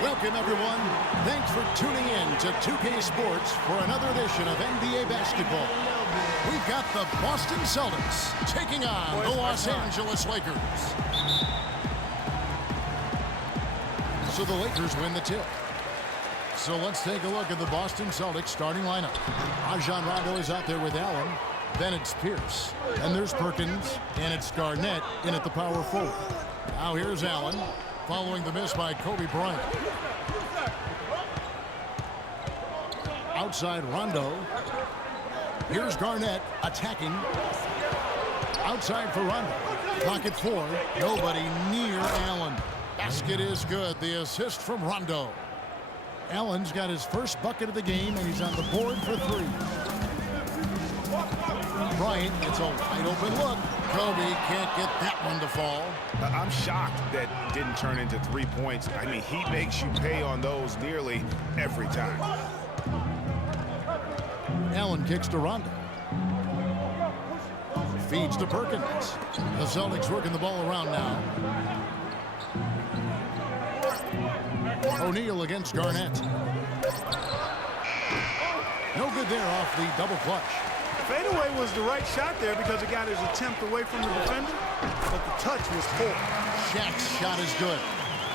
Welcome, everyone. Thanks for tuning in to 2K Sports for another edition of NBA basketball. We've got the Boston Celtics taking on the Los Angeles Lakers. So the Lakers win the tip. So let's take a look at the Boston Celtics starting lineup. Rajon Rondo is out there with Allen. Then it's Pierce. And there's Perkins. And it's Garnett in at the power forward. Now here's Allen, following the miss by Kobe Bryant. Outside Rondo. Here's Garnett attacking. Outside for Rondo. Pocket four. Nobody near Allen. Basket is good. The assist from Rondo. Allen's got his first bucket of the game, and he's on the board for three. Bryant, it's a wide open look. Kobe can't get that one to fall. I'm shocked that didn't turn into 3 points. I mean, he makes you pay on those nearly every time. Allen kicks to Rondo. Feeds to Perkins. The Celtics working the ball around now. O'Neal against Garnett. No good there off the double clutch. Fadeaway was the right shot there because it got his attempt away from the defender, but the touch was poor. Shaq's shot is good.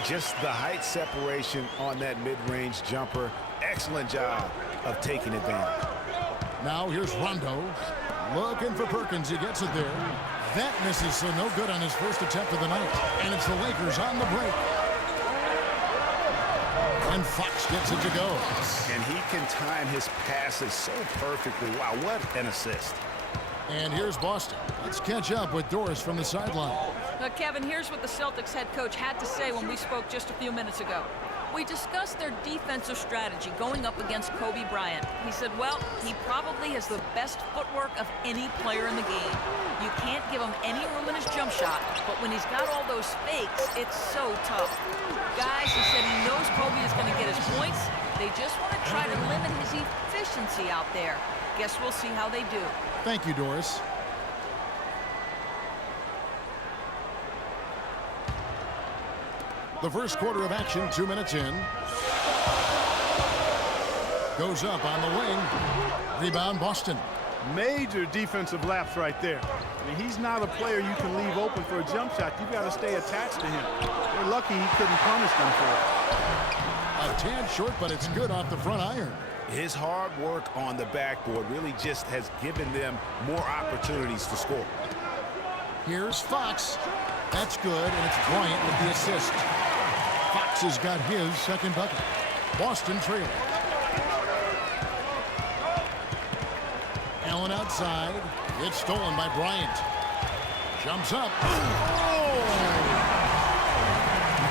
Just the height separation on that mid-range jumper. Excellent job of taking advantage. Now here's Rondo. Looking for Perkins. He gets it there. That misses, so no good on his first attempt of the night. And it's the Lakers on the break. And Fox gets it to go. And he can time his passes so perfectly. Wow, what an assist. And here's Boston. Let's catch up with Doris from the sideline. Kevin, here's what the Celtics head coach had to say when we spoke just a few minutes ago. We discussed their defensive strategy going up against Kobe Bryant. He said, well, he probably has the best footwork of any player in the game. You can't give him any room in his jump shot, but when he's got all those fakes, it's so tough. Guys, he said he knows Kobe is going to get his points. They just want to try to limit his efficiency out there. Guess we'll see how they do. Thank you, Doris. The first quarter of action, 2 minutes in. Goes up on the wing. Rebound, Boston. Major defensive lapse right there. I mean, he's not a player you can leave open for a jump shot. You've got to stay attached to him. They're lucky he couldn't punish them for it. A tad short, but it's good off the front iron. His hard work on the backboard really just has given them more opportunities to score. Here's Fox. That's good, and it's Bryant with the assist. Fox has got his second bucket. Boston trailing. Allen outside. It's stolen by Bryant. Jumps up.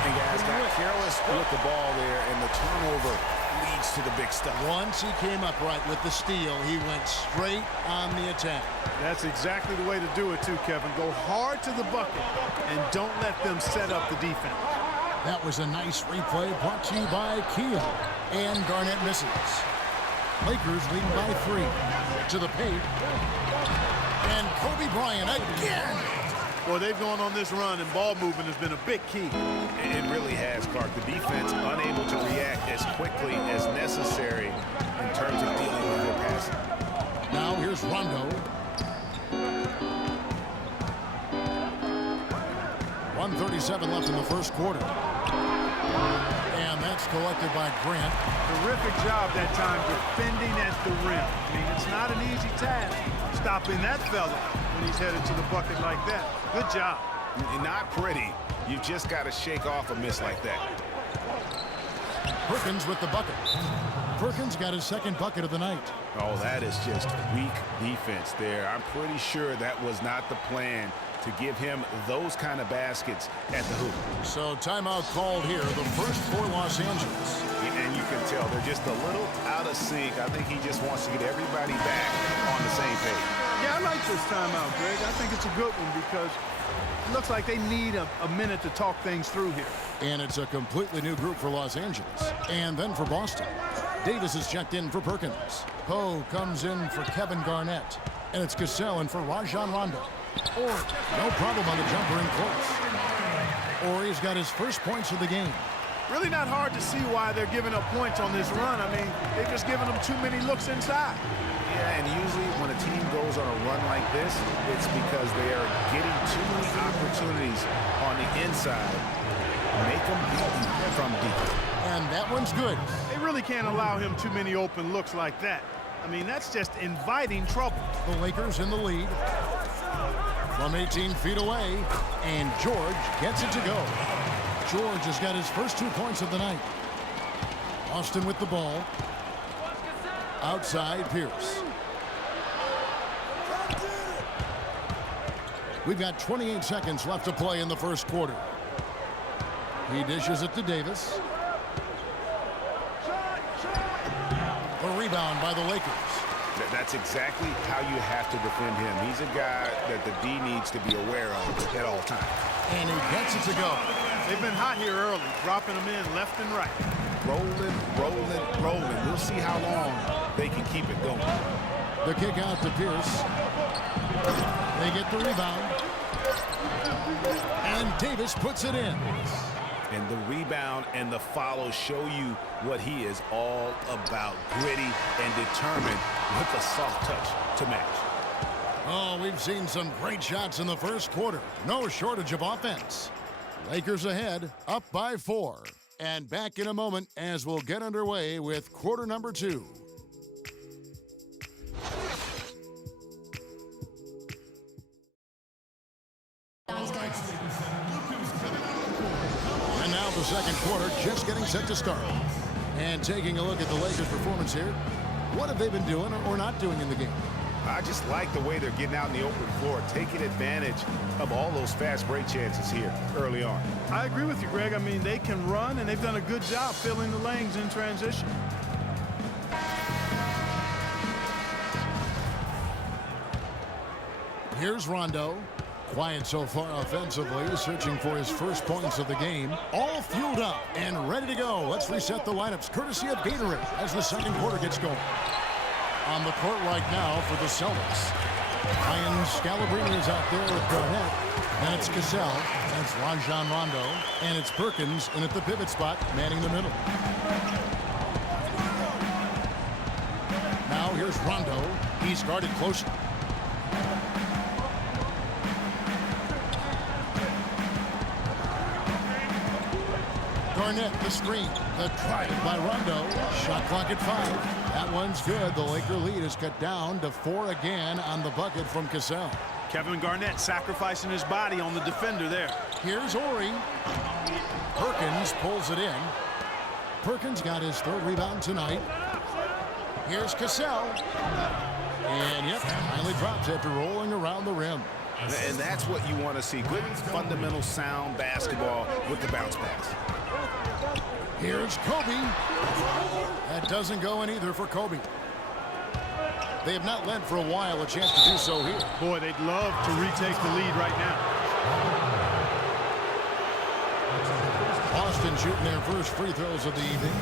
And guys got careless with the ball there, and the turnover leads to the big stuff. Once he came upright with the steal, he went straight on the attack. That's exactly the way to do it too, Kevin. Go hard to the bucket and don't let them set up the defense. That was a nice replay brought to you by Kia. And Garnett misses. Lakers leading by 3. To the paint. And Kobe Bryant again. Well, they've gone on this run, and ball movement has been a big key. It really has, Clark. The defense unable to react as quickly as necessary in terms of dealing with their passing. Now here's Rondo. 1:37 left in the first quarter. And that's collected by Grant. Terrific job that time defending at the rim. I mean, it's not an easy task stopping that fella when he's headed to the bucket like that. Good job. Not pretty. You just got to shake off a miss like that. Perkins with the bucket. Perkins got his second bucket of the night. Oh, that is just weak defense there. I'm pretty sure that was not the plan to give him those kind of baskets at the hoop. So timeout called here, the first for Los Angeles. And you can tell they're just a little out of sync. I think he just wants to get everybody back on the same page. Yeah, I like this timeout, Greg. I think it's a good one because it looks like they need a minute to talk things through here. And it's a completely new group for Los Angeles. And then for Boston. Davis is checked in for Perkins. Poe comes in for Kevin Garnett. And it's Cassell in for Rajon Rondo. Or no problem on the jumper in close. Ori's got his first points of the game. Really not hard to see why they're giving up points on this run. I mean, they're just giving them too many looks inside. Yeah, and usually when a team goes on a run like this, it's because they are getting too many opportunities on the inside. Make them beat you from deep. And that one's good. They really can't allow him too many open looks like that. I mean, that's just inviting trouble. The Lakers in the lead. From 18 feet away, and George gets it to go. George has got his first 2 points of the night. Austin with the ball. Outside Pierce. We've got 28 seconds left to play in the first quarter. He dishes it to Davis. A rebound by the Lakers. That's exactly how you have to defend him. He's a guy that the D needs to be aware of at all times. And he gets it to go. They've been hot here early, dropping them in left and right. Rolling, rolling, rolling. We'll see how long they can keep it going. The kick out to Pierce. They get the rebound. And Davis puts it in. And the rebound and the follow show you what he is all about. Gritty and determined with a soft touch to match. Oh, we've seen some great shots in the first quarter. No shortage of offense. Lakers ahead, up by 4. And back in a moment as we'll get underway with quarter number 2. And now the second quarter just getting set to start. And taking a look at the Lakers' performance here, what have they been doing or not doing in the game? I just like the way they're getting out in the open floor, taking advantage of all those fast break chances here early on. I agree with you, Greg. I mean, they can run, and they've done a good job filling the lanes in transition. Here's Rondo. Quiet so far offensively, searching for his first points of the game. All fueled up and ready to go. Let's reset the lineups courtesy of Gatorade as the second quarter gets going. On the court right now for the Celtics. Ryan Scalabrine is out there with Garnett. Then it's Cassell. That's Rajon Rondo. And it's Perkins in at the pivot spot, manning the middle. Now here's Rondo. He's guarded closely. Garnett, the screen. The drive by Rondo. Shot clock at 5. That one's good. The Laker lead is cut down to 4 again on the bucket from Cassell. Kevin Garnett sacrificing his body on the defender there. Here's Ori. Perkins pulls it in. Perkins got his 3rd rebound tonight. Here's Cassell. And yep, finally drops after rolling around the rim. And that's what you want to see. Good fundamental sound basketball with the bounce pass. Here's Kobe. That doesn't go in either for Kobe. They have not led for a while. A chance to do so here. Boy, they'd love to retake the lead right now. Boston shooting their first free throws of the evening.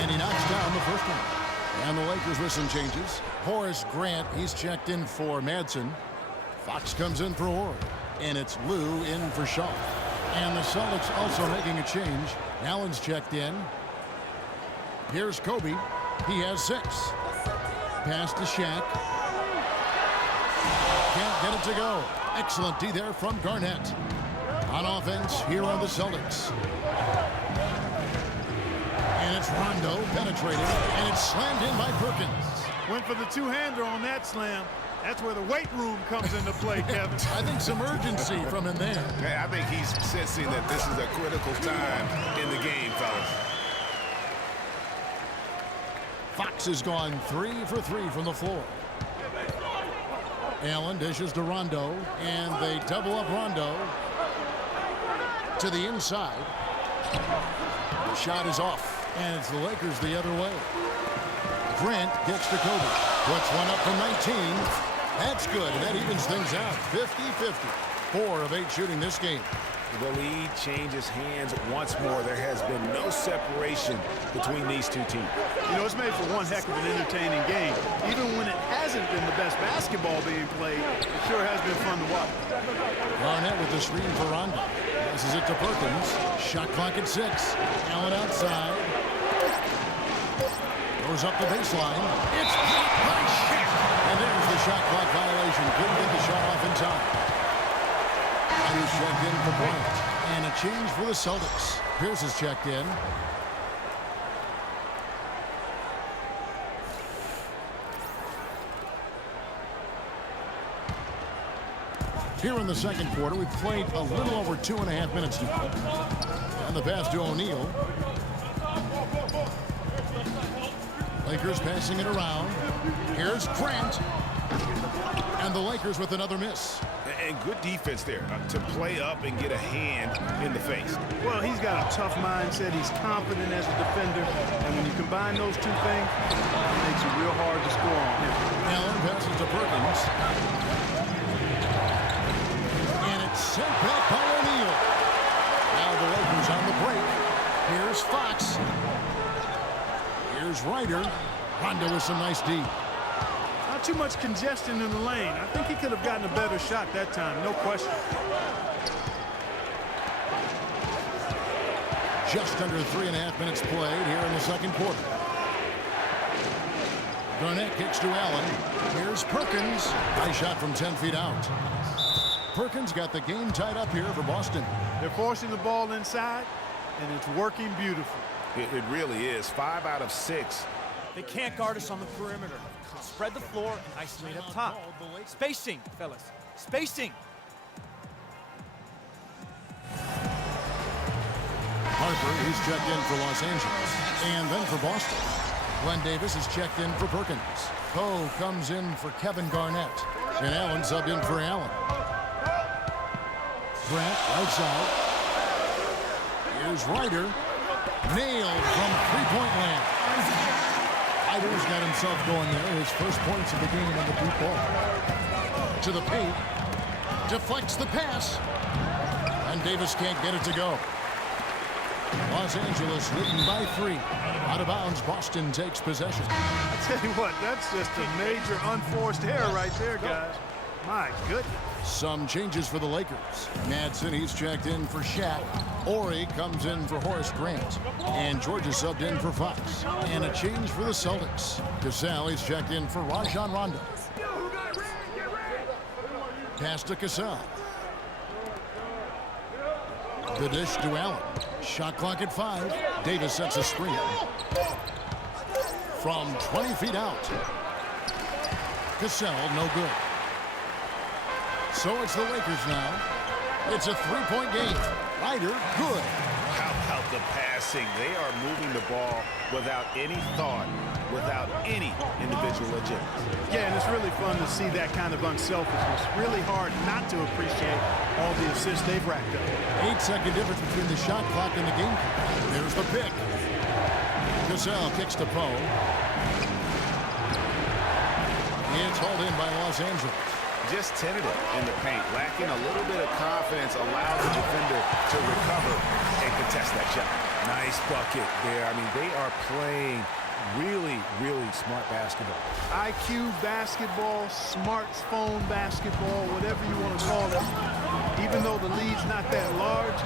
And he knocks down the first one. And the Lakers with some changes. Horace Grant, he's checked in for Madsen. Fox comes in for Ori. And it's Lou in for Shaw. And the Celtics also making a change. Allen's checked in. Here's Kobe. He has 6. Pass to Shaq. Can't get it to go. Excellent D there from Garnett. On offense here on the Celtics. And it's Rondo penetrating. And it's slammed in by Perkins. Went for the two-hander on that slam. That's where the weight room comes into play, Kevin. I think some urgency from him there. Yeah, I think he's sensing that this is a critical time in the game, fellas. Fox has gone 3 for 3 from the floor. Allen dishes to Rondo, and they double up Rondo to the inside. The shot is off, and it's the Lakers the other way. Grant gets to Kobe. Puts one up from 19. That's good, and that evens things out. 50-50. 4 of 8 shooting this game. The lead changes hands once more. There has been no separation between these two teams. You know, it's made for one heck of an entertaining game. Even when it hasn't been the best basketball being played, it sure has been fun to watch. Garnett with the screen for Rondo. Passes it to Perkins. Shot clock at 6. Allen outside. Goes up the baseline. It's blocked by Shaq. And there's the shot clock violation. Couldn't get the shot off in time. He's checked in for Bryant. And a change for the Celtics. Pierce is checked in. Here in the second quarter, we've played a little over 2.5 minutes now. And the pass to O'Neal. Lakers passing it around. Here's Grant. And the Lakers with another miss. And good defense there to play up and get a hand in the face. Well, he's got a tough mindset. He's confident as a defender. And when you combine those two things, it makes it real hard to score on him. Allen passes to Perkins. And it's sent back by O'Neal. Now the Lakers on the break. Here's Fox. Here's Ryder. Rondo with some nice D. Not too much congestion in the lane. I think he could have gotten a better shot that time, no question. Just under 3.5 minutes played here in the second quarter. Garnett kicks to Allen. Here's Perkins. Nice shot from 10 feet out. Perkins got the game tied up here for Boston. They're forcing the ball inside, and it's working beautifully. It really is. 5 out of 6. They can't guard us on the perimeter. Spread the floor and isolate up top. Spacing, fellas. Spacing. Harper, he's checked in for Los Angeles. And then for Boston. Glenn Davis is checked in for Perkins. Poe comes in for Kevin Garnett. And Allen subbed in for Allen. Grant, right side. Here's Ryder. Nailed from three-point land. Ryder's got himself going there. His first points of the game on the deep ball. To the paint. Deflects the pass. And Davis can't get it to go. Los Angeles leading by 3. Out of bounds, Boston takes possession. I tell you what, that's just a major unforced error right there, guys. My goodness. Some changes for the Lakers. Madsen, he's checked in for Shaq. Ori comes in for Horace Grant. And Georgia subbed in for Fox. And a change for the Celtics. Cassell, he's checked in for Rajon Rondo. Pass to Cassell. The dish to Allen. Shot clock at 5. Davis sets a screen. From 20 feet out. Cassell, no good. So it's the Lakers now. It's a three-point game. Ryder, good. How about the passing? They are moving the ball without any thought, without any individual agenda. Yeah, and it's really fun to see that kind of unselfishness. Really hard not to appreciate all the assists they've racked up. 8-second difference between the shot clock and the game clock. There's the pick. Cassell kicks to Poe. It's hauled in by Los Angeles. Just tentative in the paint, lacking a little bit of confidence, allows the defender to recover and contest that shot. Nice bucket there. I mean, they are playing really, really smart basketball. IQ basketball, smartphone basketball, whatever you want to call it. Even though the lead's not that large,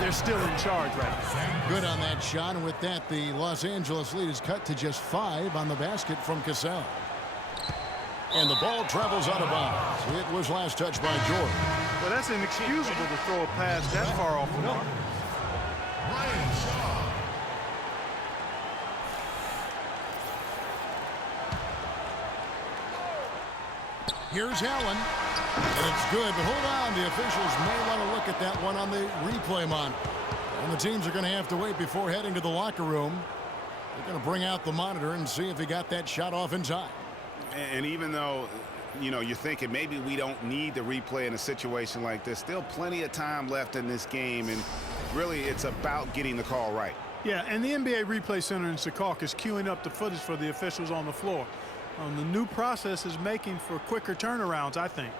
they're still in charge right now. Good on that shot, and with that, the Los Angeles lead is cut to just 5 on the basket from Cassell. And the ball travels out of bounds. It was last touched by Jordan. Well, that's inexcusable to throw a pass that far off the mark. Here's Allen. And it's good, but hold on. The officials may want to look at that one on the replay monitor. And the teams are going to have to wait before heading to the locker room. They're going to bring out the monitor and see if he got that shot off in time. And even though, you know, you're thinking maybe we don't need the replay in a situation like this, still plenty of time left in this game, and really it's about getting the call right. Yeah, and the NBA Replay Center in Secaucus is queuing up the footage for the officials on the floor. The new process is making for quicker turnarounds, I think.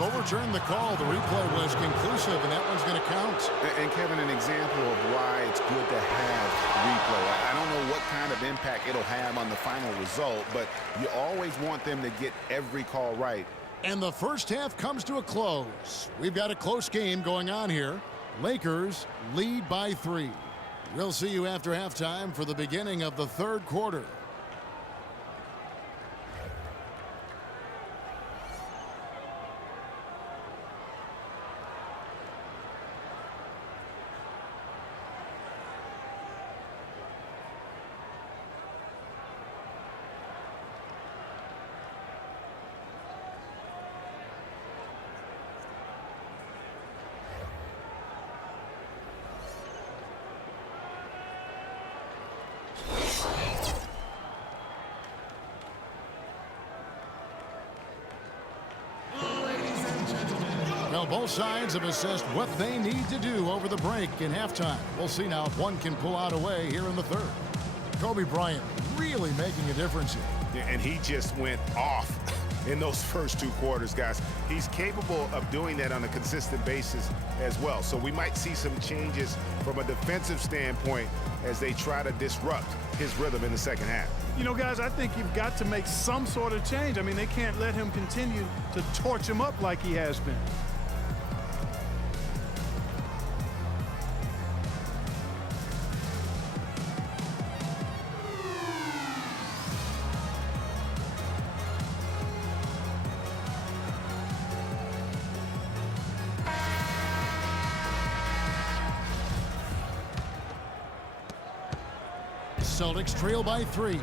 they've overturned the call. The replay was conclusive, and that one's going to count. And Kevin, an example of why it's good to have replay. I don't know what kind of impact it'll have on the final result, but you always want them to get every call right. And the first half comes to a close. We've got a close game going on here. Lakers lead by 3. We'll see you after halftime for the beginning of the third quarter. Well, both sides have assessed what they need to do over the break in halftime. We'll see now if one can pull out a way here in the third. Kobe Bryant really making a difference here. Yeah, and he just went off in those first 2 quarters, guys. He's capable of doing that on a consistent basis as well. So we might see some changes from a defensive standpoint as they try to disrupt his rhythm in the second half. You know, guys, I think you've got to make some sort of change. I mean, they can't let him continue to torch him up like he has been. Celtics trail by 3.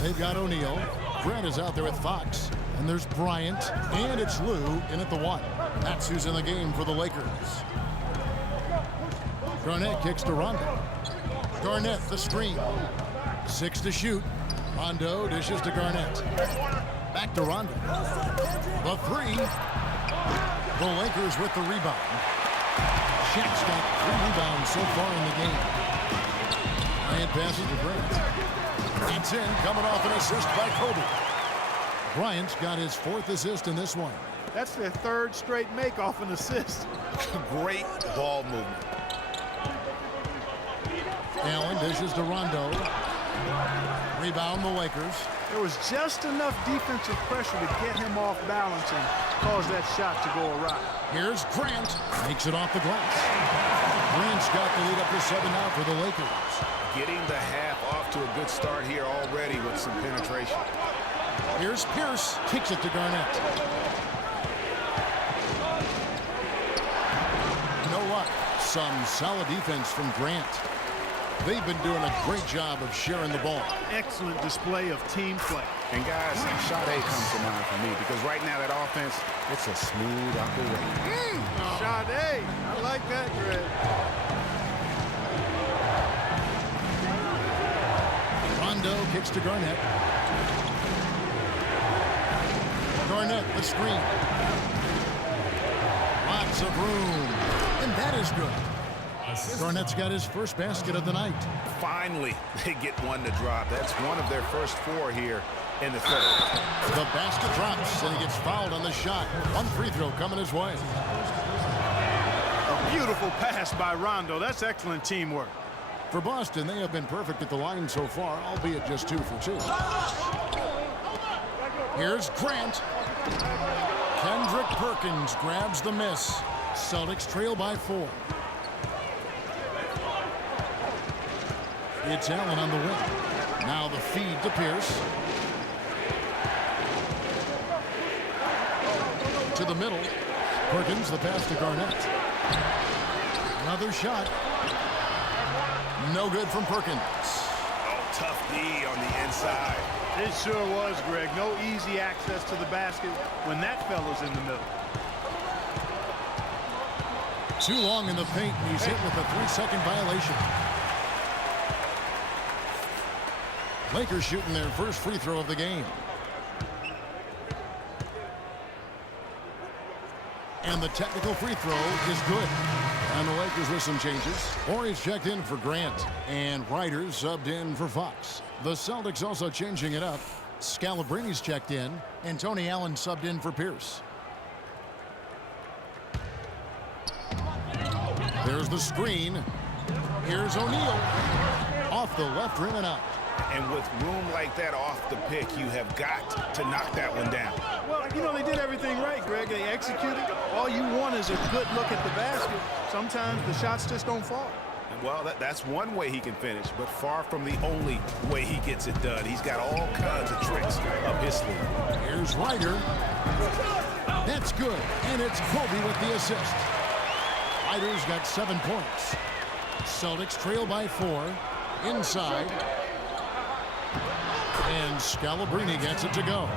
They've got O'Neal. Grant is out there with Fox. And there's Bryant. And it's Lou in at the 1. That's who's in the game for the Lakers. Garnett kicks to Rondo. Garnett the screen. 6 to shoot. Rondo dishes to Garnett. Back to Rondo. The 3. The Lakers with the rebound. Shaq's got 3 rebounds so far in the game. Bryant passes to Grant. That's in, coming off an assist by Kobe. Bryant's got his 4th assist in this one. That's their 3rd straight make off an assist. Great ball movement. Allen dishes to Rondo. Rebound the Lakers. There was just enough defensive pressure to get him off balance and cause that shot to go awry. Here's Grant. Makes it off the glass. Grant's got the lead up to 7 now for the Lakers. Getting the half off to a good start here already with some penetration. Here's Pierce. Kicks it to Garnett. You know what? Some solid defense from Grant. They've been doing a great job of sharing the ball. Excellent display of team play. And guys, shot A comes to mind for me because right now that offense, it's a smooth operation. Shot A. I like that, Greg. Rondo kicks to Garnett. Garnett, the screen. Lots of room. And that is good. Garnett's got his first basket of the night. Finally, they get one to drop. That's one of their first 4 here in the third. The basket drops, and he gets fouled on the shot. 1 free throw coming his way. A beautiful pass by Rondo. That's excellent teamwork. For Boston, they have been perfect at the line so far, albeit just 2 for 2. Here's Grant. Kendrick Perkins grabs the miss. Celtics trail by 4. It's Allen on the wing. Now the feed to Pierce. To the middle. Perkins, the pass to Garnett. Another shot. No good from Perkins. Oh, tough D on the inside. It sure was, Greg. No easy access to the basket when that fella's in the middle. Too long in the paint, and he's hit with a 3-second violation. Lakers shooting their first free throw of the game. And the technical free throw is good. And the Lakers with some changes. Horry's checked in for Grant. And Ryder's subbed in for Fox. The Celtics also changing it up. Scalabrini's checked in. And Tony Allen subbed in for Pierce. There's the screen. Here's O'Neal. Off the left rim and out. And with room like that off the pick, you have got to knock that one down. Well, you know, they did everything right, Greg. They executed. All you want is a good look at the basket. Sometimes the shots just don't fall. Well, that's one way he can finish, but far from the only way he gets it done. He's got all kinds of tricks up his sleeve. Here's Ryder. That's good, and it's Kobe with the assist. Ryder's got 7 points. Celtics trail by 4. Inside. And Scalabrine gets it to go.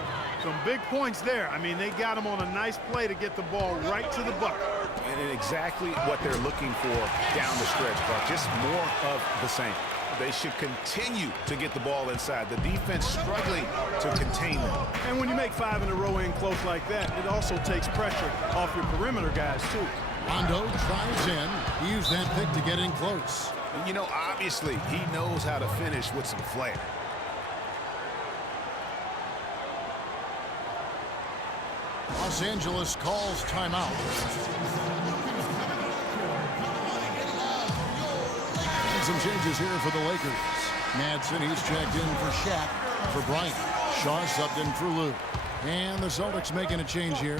Some big points there. I mean, they got him on a nice play to get the ball right to the bucket. And exactly what they're looking for down the stretch, Buck. Just more of the same. They should continue to get the ball inside. The defense struggling to contain them. And when you make 5 in a row in close like that, it also takes pressure off your perimeter guys, too. Rondo drives in. He used that pick to get in close. You know, obviously, he knows how to finish with some flair. Los Angeles calls timeout. And some changes here for the Lakers. Madsen, he's checked in for Shaq. For Bryant. Shaw subbed in for Lou. And the Celtics making a change here.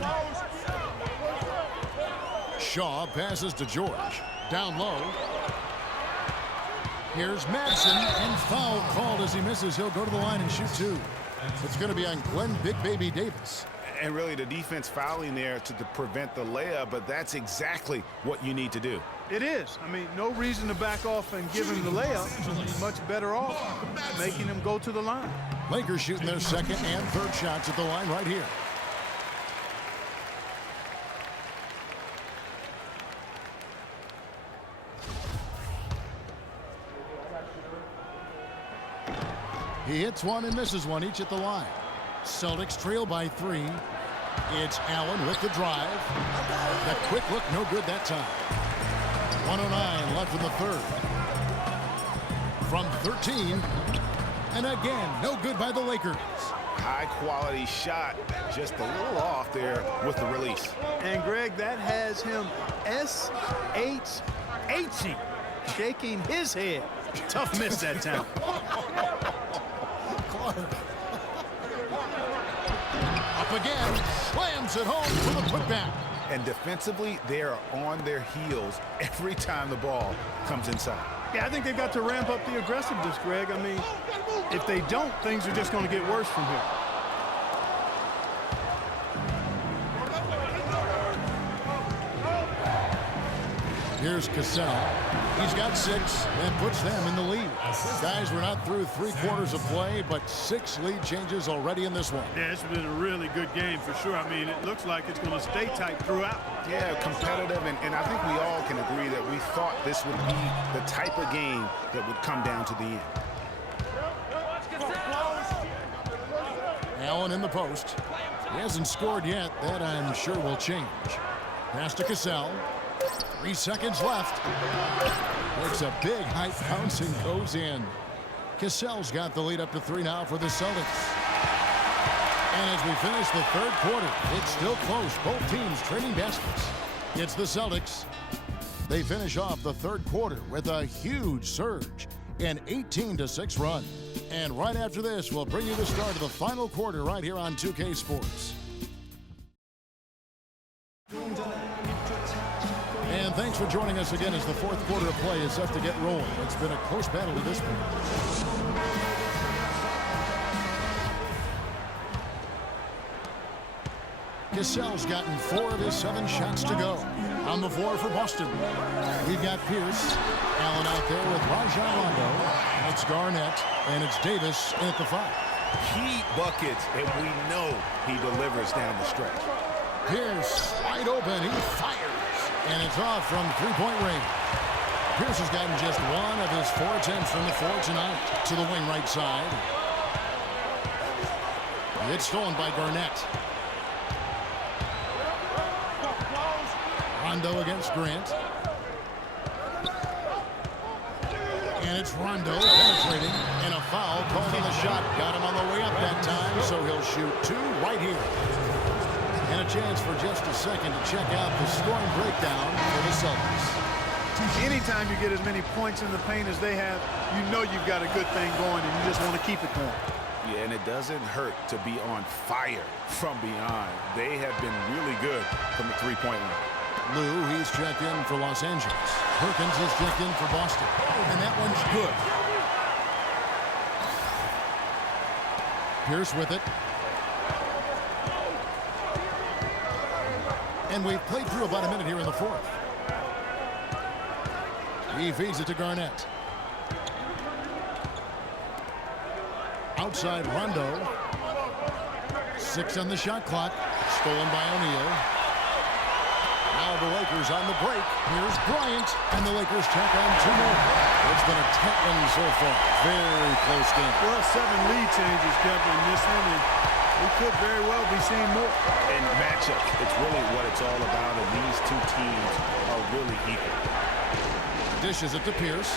Shaw passes to George. Down low. Here's Madsen, and foul called as he misses. He'll go to the line and shoot 2. It's going to be on Glenn Big Baby Davis. And really the defense fouling there to prevent the layup, but that's exactly what you need to do. It is. I mean, no reason to back off and give him the layup. He's much better off making him go to the line. Lakers shooting their second and third shots at the line right here. He hits one and misses one, each at the line. Celtics trail by 3. It's Allen with the drive. The quick look, no good that time. 1:09 left in the third. From 13. And again, no good by the Lakers. High quality shot, just a little off there with the release. And Greg, that has him S-H-H-ing, shaking his head. Tough miss that time. Up again, slams it home for the putback. And defensively, they are on their heels every time the ball comes inside. Yeah, I think they've got to ramp up the aggressiveness, Greg. I mean, if they don't, things are just going to get worse from here. Here's Cassell. He's got 6. That puts them in the lead. Guys, we're not through 3 quarters of play, but 6 lead changes already in this one. Yeah, it's been a really good game for sure. I mean, it looks like it's going to stay tight throughout. Yeah, competitive, and I think we all can agree that we thought this would be the type of game that would come down to the end. Allen in the post. He hasn't scored yet. That, I'm sure, will change. Pass to Cassell. 3 seconds left. It's a big height bounce and goes in. Cassell's got the lead up to 3 now for the Celtics. And as we finish the third quarter, it's still close. Both teams trading baskets. It's the Celtics. They finish off the third quarter with a huge surge, an 18-6 run. And right after this, we'll bring you the start of the final quarter right here on 2K Sports. And thanks for joining us again as the fourth quarter of play is set to get rolling. It's been a close battle to this point. Cassell's gotten 4 of his 7 shots to go. On the floor for Boston, we've got Pierce. Allen out there with Rajon Rondo. It's Garnett, and it's Davis in at the 5. Key buckets, and we know he delivers down the stretch. Pierce wide open. He fires. And it's off from 3-point range. Pierce has gotten just 1 of his 4 attempts from the floor tonight. To the wing right side. It's stolen by Garnett. Rondo against Grant. And it's Rondo penetrating. And a foul called on the shot. Got him on the way up that time, so he'll shoot 2 right here. And a chance for just a second to check out the scoring breakdown for the Celtics. Anytime you get as many points in the paint as they have, you know you've got a good thing going, and you just want to keep it going. Yeah, and it doesn't hurt to be on fire from beyond. They have been really good from the three-point line. Lou, he's checked in for Los Angeles. Perkins is checked in for Boston. And that one's good. Pierce with it. And we've played through about a minute here in the fourth. He feeds it to Garnett. Outside Rondo. 6 on the shot clock. Stolen by O'Neal. Now the Lakers on the break. Here's Bryant. And the Lakers check on 2 more. It's been a tight one so far. Very close game. Well, 7 lead changes, Kevin, in this one. And we could very well be seeing more. And matchup, it's really what it's all about. And these two teams are really equal. Dishes it to Pierce.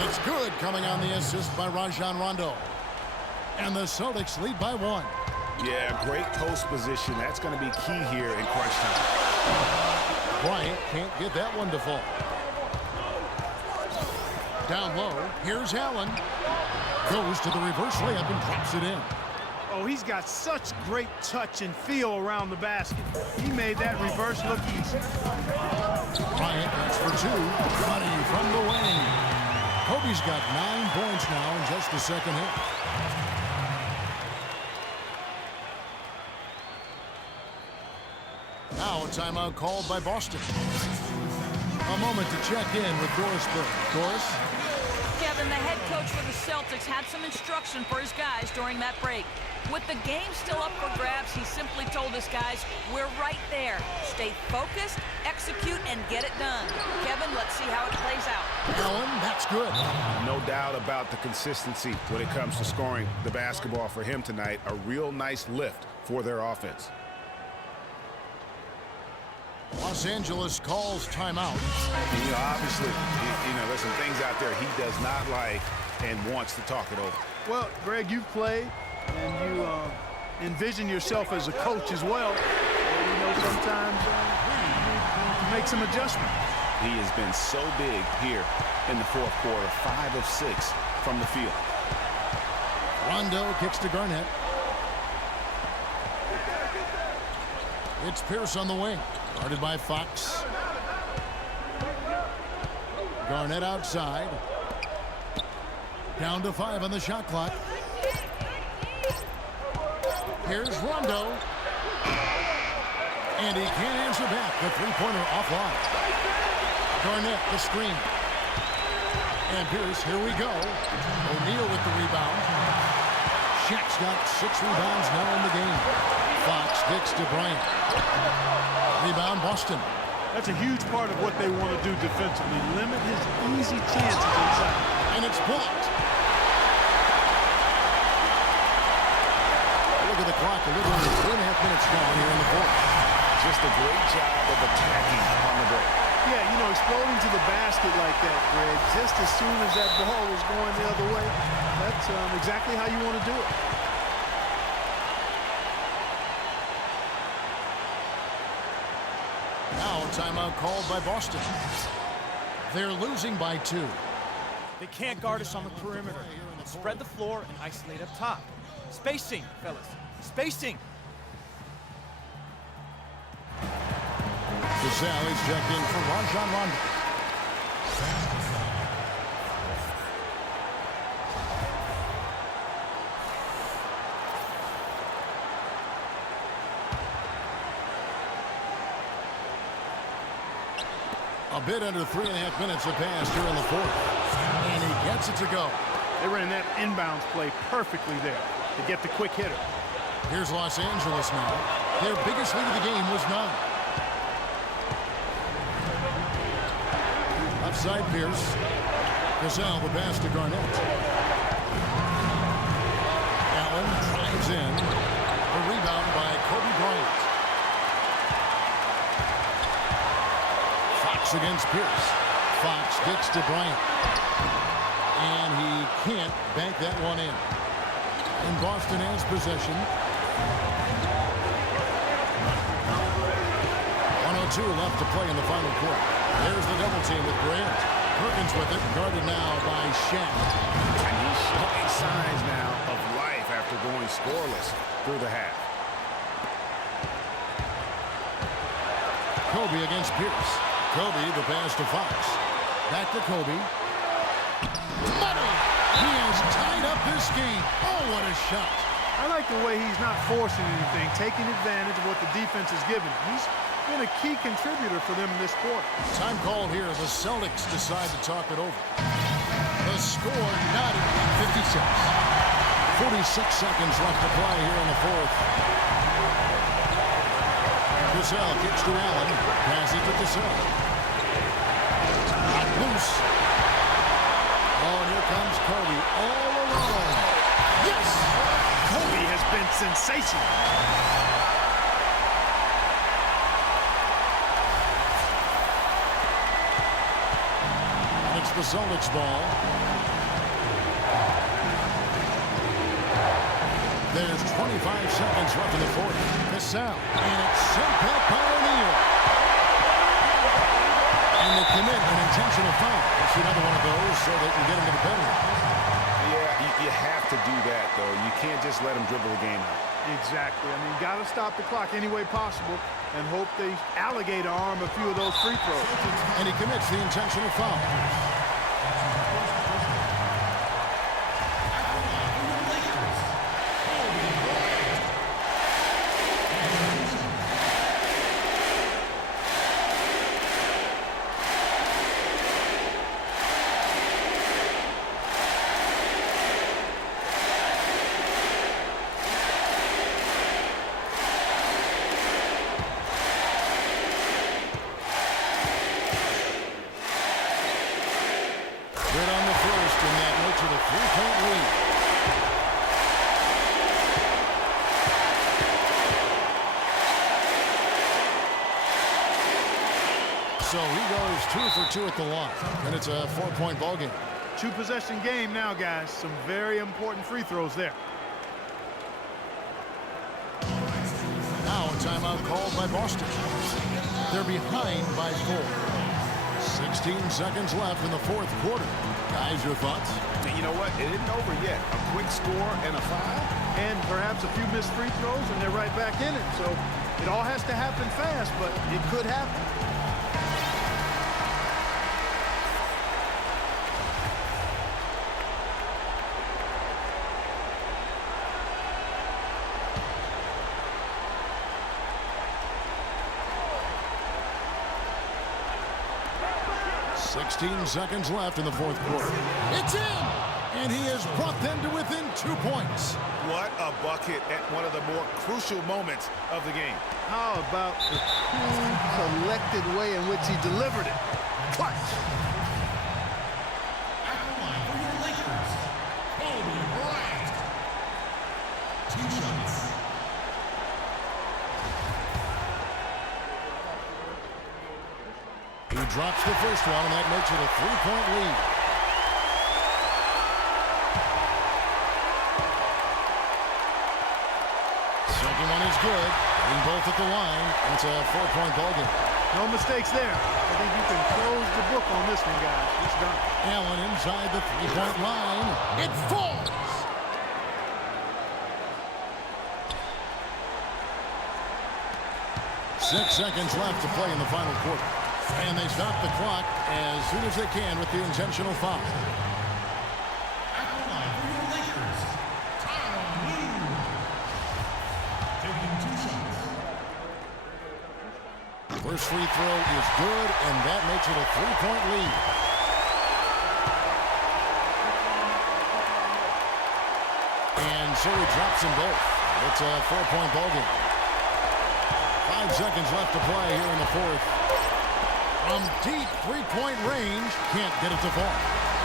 It's good, coming on the assist by Rajon Rondo. And the Celtics lead by 1. Yeah, great post position. That's going to be key here in crunch time. Bryant can't get that one to fall. Down low, here's Allen. Goes to the reverse layup and drops it in. Oh, he's got such great touch and feel around the basket. He made that reverse look easy. Bryant, that's for 2. Running from the wing. Kobe's got 9 points now in just the second half. Now a timeout called by Boston. A moment to check in with Doris Burke. Doris? Kevin, the head coach for the Celtics had some instruction for his guys during that break. With the game still up for grabs, he simply told his guys, we're right there. Stay focused, execute, and get it done. Kevin, let's see how it plays out. Allen, that's good. No doubt about the consistency when it comes to scoring the basketball for him tonight. A real nice lift for their offense. Los Angeles calls timeout. You know, obviously, there's some things out there he does not like and wants to talk it over. Well, Greg, you've played, and you envision yourself as a coach as well. Sometimes you make some adjustments. He has been so big here in the fourth quarter, 5 of 6 from the field. Rondo kicks to Garnett. It's Pierce on the wing. Guarded by Fox. Garnett outside. Down to 5 on the shot clock. Here's Rondo. And he can't answer back. The three-pointer offline. Garnett, the screen. And Pierce, here we go. O'Neal with the rebound. Shaq's got 6 rebounds now in the game. Fox kicks to Bryant. Rebound, Boston. That's a huge part of what they want to do defensively. Limit his easy chances inside. And it's blocked. Look at the clock. A little under 3.5 minutes gone here in the fourth. Just a great job of attacking on the break. Yeah, exploding to the basket like that, Greg, just as soon as that ball was going the other way, that's exactly how you want to do it. Now a timeout called by Boston. They're losing by 2. They can't guard us on the perimeter. Spread the floor and isolate up top. Spacing, fellas. Spacing. Gasol is checked in for Rajon Rondo. A bit under 3.5 minutes have passed here in the fourth. And he gets it to go. They ran that inbounds play perfectly there to get the quick hitter. Here's Los Angeles now. Their biggest lead of the game was 9. Outside Pierce. Gasol the pass to Garnett. Allen drives in. A rebound by Kobe Bryant. Fox against Pierce. Fox kicks to Bryant. And he can't bank that one in. And Boston has possession. 106 2 left to play in the final quarter. There's the double team with Grant. Perkins with it, guarded now by Shaq. And he's showing signs now of life after going scoreless through the half. Kobe against Pierce. Kobe, the pass to Fox. Back to Kobe. Money! He has tied up this game. Oh, what a shot. I like the way he's not forcing anything, taking advantage of what the defense is giving him. He's been a key contributor for them in this quarter. Time called here. The Celtics decide to talk it over. The score knotted at 56. 46 seconds left to play here in the fourth. Cassell kicks to Allen. Passes to Cassell. Not loose. Oh, and here comes Kobe all alone. Yes! Kobe has been sensational. It's the Celtics ball. There's 25 seconds left in the fourth. Cassell. And it's sent back by O'Neal. And they commit an intentional foul. It's another one of those so they can get into the penalty. Yeah, you have to do that, though. You can't just let him dribble the game out. Exactly. I mean, got to stop the clock any way possible and hope they alligator arm a few of those free throws. And he commits the intentional foul. Good on the first, and that makes it a 3-point lead. So he goes 2 for 2 at the line, and it's a 4-point ball game. 2-possession game now, guys. Some very important free throws there. Now a timeout called by Boston. They're behind by 4. 16 seconds left in the fourth quarter. Guys, your thoughts? You know what? It isn't over yet. A quick score and a foul. And perhaps a few missed free throws, and they're right back in it. So it all has to happen fast, but it could happen. Sixteen seconds left in the fourth quarter. It's in! And he has brought them to within 2 points. What a bucket at one of the more crucial moments of the game. How about the cool, collected way in which he delivered it? Clutch! For your Lakers, Kobe Bryant. 2 shots. He drops the first one, and that makes it a 3-point lead. Second one is good. Hitting both at the line. It's a 4-point ball game. No mistakes there. I think you can close the book on this one, guys. It's done. Allen inside the 3-point line. It falls! Six seconds left to play in the final quarter. And they stop the clock as soon as they can with the intentional foul. At the line for your Lakers, Tyronn Lue. Taking 2 shots. First free throw is good, and that makes it a 3-point lead. And so he drops them both. It's a 4-point ball game. 5 seconds left to play here in the fourth. From deep 3-point range, can't get it to fall.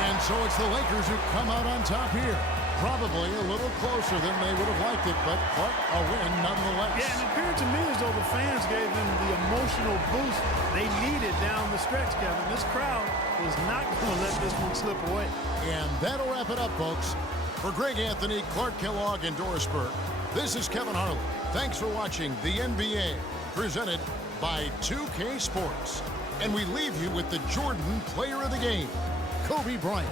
And so it's the Lakers who come out on top here. Probably a little closer than they would have liked it, but a win nonetheless. Yeah, and it appeared to me as though the fans gave them the emotional boost they needed down the stretch, Kevin. This crowd is not going to let this one slip away. And that'll wrap it up, folks. For Greg Anthony, Clark Kellogg, and Doris Burke, this is Kevin Harlan. Thanks for watching the NBA, presented by 2K Sports. And we leave you with the Jordan Player of the Game, Kobe Bryant.